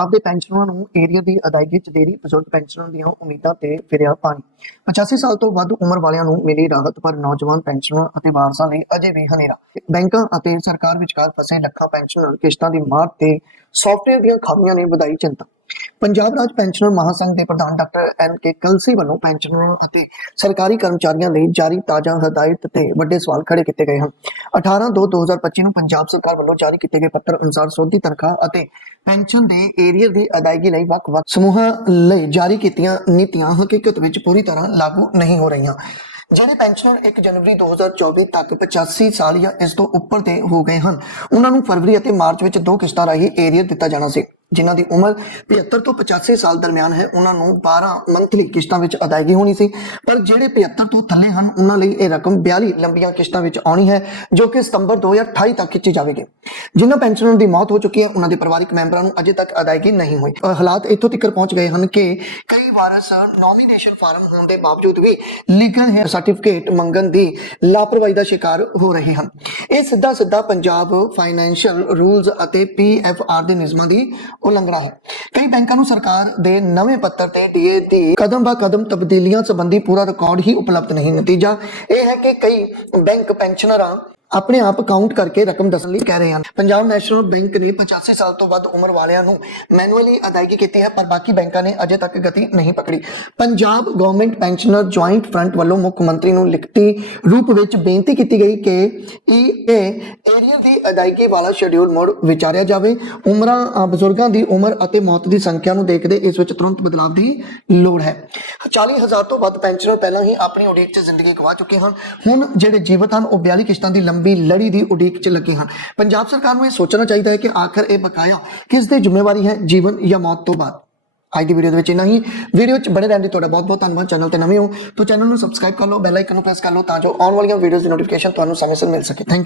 ਆਪਦੇ ਪੈਨਸ਼ਨਰਾਂ ਨੂੰ ਏਰੀਆ ਦੀ ਅਦਾਇਗੀ ਚ ਦੇਰੀ ਬਜ਼ੁਰਗ ਪੈਨਸ਼ਨਰਾਂ ਦੀਆਂ ਉਮੀਦਾਂ ਤੇ ਫਿਰਿਆ ਪਾਣੀ। 85 ਸਾਲ ਤੋਂ ਵੱਧ ਉਮਰ ਵਾਲਿਆਂ ਨੂੰ ਮਿਲੀ ਰਾਹਤ, ਪਰ ਨੌਜਵਾਨ ਪੈਨਸ਼ਨਰਾਂ ਅਤੇ ਵਾਰਸਾਂ ਲਈ ਅਜੇ ਵੀ ਹਨੇਰਾ। ਬੈਂਕਾਂ ਅਤੇ ਸਰਕਾਰ ਵਿਚਕਾਰ ਫਸੇ ਲੱਖਾਂ ਪੈਨਸ਼ਨਰ ਕਿਸ਼ਤਾਂ ਦੀ ਮਾਰ ਤੇ ਸੌਫਟਵੇਅਰ ਦੀਆਂ ਖਾਮੀਆਂ ਨੇ ਵਧਾਈ ਚਿੰਤਾ। ਪੰਜਾਬ ਰਾਜ ਪੈਨਸ਼ਨਰ ਮਹਾਸੰਘ ਦੇ ਪ੍ਰਧਾਨ ਡਾਕਟਰ ਐਨ ਕੇ ਕਲਸੀ ਵੱਲੋਂ ਪੈਨਸ਼ਨਰਾਂ ਅਤੇ ਸਰਕਾਰੀ ਕਰਮਚਾਰੀਆਂ ਲਈ ਜਾਰੀ ਤਾਜ਼ਾ ਹਦਾਇਤ ਤੇ ਵੱਡੇ ਸਵਾਲ ਖੜੇ ਕੀਤੇ ਗਏ ਹਨ। 18 2 2025 ਨੂੰ ਪੰਜਾਬ ਸਰਕਾਰ ਵੱਲੋਂ ਜਾਰੀ ਕੀਤੇ ਗਏ ਪੱਤਰ ਅਨੁਸਾਰ ਸੋਧੀ ਤਨਖਾਹ ਅਤੇ ਪੈਨਸ਼ਨ ਦੇ ਏਰੀਅਰ ਦੀ ਅਦਾਇਗੀ ਲਈ ਵੱਖ-ਵੱਖ ਸਮੂਹਾਂ ਲਈ ਜਾਰੀ ਕੀਤੀਆਂ ਨੀਤੀਆਂ ਹਕੀਕਤ ਵਿੱਚ ਪੂਰੀ ਤਰ੍ਹਾਂ ਲਾਗੂ ਨਹੀਂ ਹੋ ਰਹੀਆਂ। ਜਿਹੜੇ ਪੈਨਸ਼ਨਰ 1 ਜਨਵਰੀ 2024 ਤੱਕ 85 ਸਾਲ ਜਾਂ ਇਸ ਤੋਂ ਉੱਪਰ ਦੇ ਹੋ ਗਏ ਹਨ, ਉਹਨਾਂ ਨੂੰ ਫਰਵਰੀ ਅਤੇ ਮਾਰਚ ਵਿੱਚ ਦੋ ਕਿਸ਼ਤਾਂ ਰਾਹੀਂ ਏਰੀਅਰ ਦਿੱਤਾ ਜਾਣਾ ਸੀ। ਜਿਨ੍ਹਾਂ ਦੀ ਉਮਰ 75 ਤੋਂ 85 ਸਾਲ ਦਰਮਿਆਨ ਹੈ, ਉਹਨਾਂ ਨੂੰ 12 ਮੰਥਲੀ ਕਿਸ਼ਤਾਂ ਵਿੱਚ ਅਦਾਇਗੀ ਹੋਣੀ ਸੀ। ਪਰ ਜਿਹੜੇ 75 ਤੋਂ ਥੱਲੇ ਹਨ, ਉਹਨਾਂ ਲਈ ਇਹ ਰਕਮ 42 ਲੰਬੀਆਂ ਕਿਸ਼ਤਾਂ ਵਿੱਚ ਆਉਣੀ ਹੈ, ਜੋ ਕਿ ਸਤੰਬਰ 2028 ਤੱਕ ਖਿੱਚੀ ਜਾਵੇਗੀ। ਜਿਨ੍ਹਾਂ ਪੈਨਸ਼ਨਰਾਂ ਦੀ ਮੌਤ ਹੋ ਚੁੱਕੀ ਹੈ, ਉਹਨਾਂ ਦੇ ਪਰਿਵਾਰਕ ਮੈਂਬਰਾਂ ਨੂੰ ਅਜੇ ਤੱਕ ਅਦਾਇਗੀ ਨਹੀਂ ਹੋਈ। ਹਾਲਾਤ ਇੱਥੋਂ ਤੱਕ ਪਹੁੰਚ ਗਏ ਹਨ ਕਿ ਕਈ ਵਾਰਸ ਨੋਮੀਨੇਸ਼ਨ ਫਾਰਮ ਹੋਣ ਦੇ ਬਾਵਜੂਦ ਵੀ ਲੀਗਲ ਹੈ ਸਰਟੀਫਿਕੇਟ ਮੰਗਣ ਦੀ ਲਾਪਰਵਾਹੀ ਦਾ ਸ਼ਿਕਾਰ ਹੋ ਰਹੇ ਹਨ। ਇਹ ਸਿੱਧਾ ਸਿੱਧਾ ਪੰਜਾਬ ਫਾਈਨੈਂਸ਼ੀਅਲ ਰੂਲਸ ਅਤੇ ਪੀਐਫਆਰ ਦੇ ਨਿਯਮਾਂ ਦੀ ਉਲੰਘਣਾ ਹੈ। ਕਈ ਬੈਂਕਾਂ ਨੂੰ ਸਰਕਾਰ ਦੇ ਨਵੇਂ ਪੱਤਰ ਤੇ ਡੀਏ ਦੀ ਕਦਮ ਬਾ ਕਦਮ ਤਬਦੀਲੀਆਂ ਸੰਬੰਧੀ ਪੂਰਾ ਰਿਕਾਰਡ ਹੀ ਉਪਲਬਧ ਨਹੀਂ ਨਤੀਜਾ ਇਹ ਹੈ ਕਿ ਕਈ ਬੈਂਕ ਪੈਨਸ਼ਨਰਾਂ ਆਪਣੇ ਆਪ ਕਾਊਂਟ ਕਰਕੇ ਰਕਮ ਦੱਸਣ ਲਈ ਕਹਿ ਰਹੇ ਹਨ। ਪੰਜਾਬ ਨੈਸ਼ਨਲ ਬੈਂਕ ਨੇ 85 ਸਾਲ ਤੋਂ ਵੱਧ ਉਮਰ ਵਾਲਿਆਂ ਨੂੰ ਮੈਨੂਅਲੀ ਅਦਾਇਗੀ ਕੀਤੀ ਹੈ, ਪਰ ਬਾਕੀ ਬੈਂਕਾਂ ਨੇ ਅਜੇ ਤੱਕ ਗਤੀ ਨਹੀਂ ਪਕੜੀ। Punjab government pensioner joint front ਵੱਲੋਂ ਮੁੱਖ ਮੰਤਰੀ ਨੂੰ ਲਿਖਤੀ ਰੂਪ ਵਿੱਚ ਬੇਨਤੀ ਕੀਤੀ ਗਈ ਕਿ ਇਹ ਏਰੀਅਰ ਦੀ ਅਦਾਇਗੀ ਵਾਲਾ ਸ਼ਡਿਊਲ ਮੁੜ ਵਿਚਾਰਿਆ ਜਾਵੇ। ਉਮਰਾਂ ਬਜ਼ੁਰਗਾਂ ਦੀ ਉਮਰ ਅਤੇ ਮੌਤ ਦੀ ਸੰਖਿਆ ਨੂੰ ਦੇਖਦੇ ਇਸ ਵਿੱਚ ਤੁਰੰਤ ਬਦਲਾਅ ਦੀ ਲੋੜ ਹੈ। 40000 ਤੋਂ ਵੱਧ ਪੈਨਸ਼ਨਰ ਪਹਿਲਾਂ ਹੀ ਆਪਣੀ ਉਡੀਕ 'ਚ ਜ਼ਿੰਦਗੀ ਗਵਾ ਚੁੱਕੇ ਹਨ। ਹੁਣ ਜਿਹੜੇ ਜੀਵਤ ਹਨ, ਉਹ 42 ਕਿਸ਼ਤਾਂ ਦੀ ਲੰਬੀ ਲੜੀ ਦੀ ਉਡੀਕ 'ਚ ਲੱਗੇ ਹਨ ਪੰਜਾਬ ਸਰਕਾਰ ਨੂੰ ਇਹ ਸੋਚਣਾ ਚਾਹੀਦਾ ਹੈ ਕਿ ਆਖਰ ਇਹ ਬਕਾਇਆ ਕਿਸ ਦੀ ਜ਼ਿੰਮੇਵਾਰੀ ਹੈ ਜੀਵਨ ਜਾਂ ਮੌਤ ਤੋਂ ਬਾਅਦ ਅੱਜ ਦੀ ਵੀਡੀਓ ਦੇ ਵਿੱਚ ਇੰਨਾ ਹੀ ਵੀਡੀਓ 'ਚ ਬਣੇ ਰਹਿਣ ਲਈ ਤੁਹਾਡਾ ਬਹੁਤ ਬਹੁਤ ਧੰਨਵਾਦ ਚੈਨਲ ਤੇ ਨਵੇਂ ਹੋ ਤਾਂ ਚੈਨਲ ਨੂੰ ਸਬਸਕ੍ਰਾਈਬ ਕਰ ਲਓ ਬੈਲ ਆਈਕਨ ਨੂੰ ਪ੍ਰੈਸ ਕਰ ਲਓ ਤਾਂ ਜੋ ਆਉਣ ਵਾਲੀਆਂ ਵੀਡੀਓਜ਼ ਦੀ ਨੋਟੀਫਿਕੇਸ਼ਨ ਤੁਹਾਨੂੰ ਸਮੇਂ ਸਿਰ ਮਿਲ ਸਕੇ ਥੈਂਕ ਯੂ